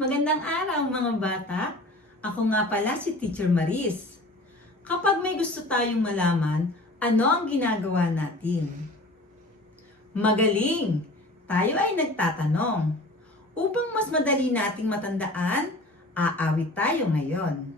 Magandang araw mga bata. Ako nga pala si Teacher Maris. Kapag may gusto tayong malaman, ano ang ginagawa natin? Magaling! Tayo ay nagtatanong. Upang mas madali nating matandaan, aawit tayo ngayon.